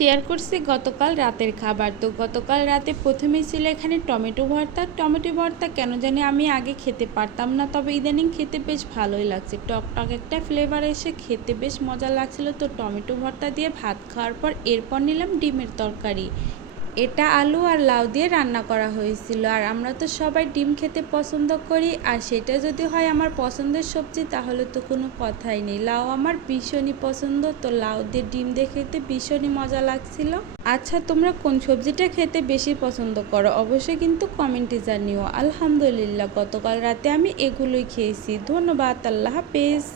Share করছি গতকাল রাতের খাবার। তো গতকাল রাতে প্রথমেই ছিল এখানে টমেটো ভর্তা। টমেটো ভর্তা কেন জানি আমি আগে খেতে পারতাম না, তবে ইদানিং খেতে বেশ ভালোই লাগছে। টক টক একটা ফ্লেভার এসে খেতে বেশ মজা লাগছিল। তো টমেটো ভর্তা দিয়ে ভাত খাওয়ার পর এরপর নিলাম ডিমের তরকারি। এটা আলু আর লাউ দিয়ে রান্না করা হয়েছিল। আর আমরা তো সবাই ডিম খেতে পছন্দ করি, আর সেটা যদি হয় আমার পছন্দের সবজি তাহলে তো কোনো কথাই নেই। লাউ আমার ভীষণই পছন্দ, তো লাউ দিয়ে ডিম দিয়ে খেতে ভীষণই মজা লাগছিল। আচ্ছা, তোমরা কোন সবজিটা খেতে বেশি পছন্দ করো অবশ্যই কিন্তু কমেন্টে জানিও। আলহামদুলিল্লাহ গতকাল রাতে আমি এগুলোই খেয়েছি। ধন্যবাদ, আল্লাহ হাফেজ।